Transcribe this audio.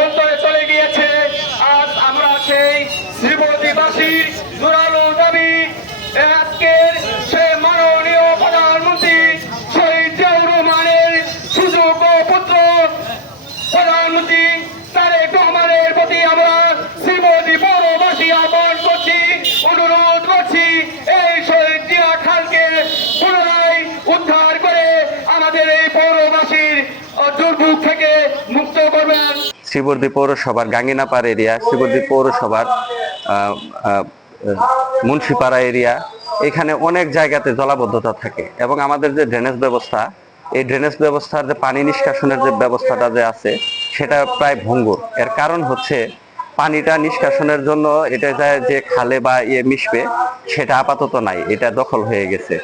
অন্তরে চলে গিয়েছে। আজ আমরা সেই শ্রীবর্দীবাসীর জোরালো দাবি আজকের সে মাননীয় প্রধানমন্ত্রী শহীদ জিয়াউর রহমানের সুযোগ্য পুত্র প্রধানমন্ত্রী তারেক রহমানের প্রতি আমরা শ্রীবর্দী পৌরবাসী আহ্বান করছি, অনুরোধ করছি এই শহীদ জিয়া খালকে পুনরায় উদ্ধার করে আমাদের এই পৌরবাসীর দুর্ভোগ থেকে মুক্ত করবেন। শ্রীবর্দী পৌরসভার গাঙ্গিনাপাড় এরিয়া, শ্রীবর্দী পৌরসভার মুন্সিপাড়া এরিয়া, এখানে অনেক জায়গাতে জলাবদ্ধতা থাকে এবং আমাদের যে ড্রেনেজ ব্যবস্থা, এই ড্রেনেজ ব্যবস্থার যে পানি নিষ্কাশনের যে ব্যবস্থাটা যে আছে সেটা প্রায় ভঙ্গুর। এর কারণ হচ্ছে পানিটা নিষ্কাশনের জন্য এটা যায় যে খালে বা মিশবে সেটা আপাতত নাই, এটা দখল হয়ে গেছে।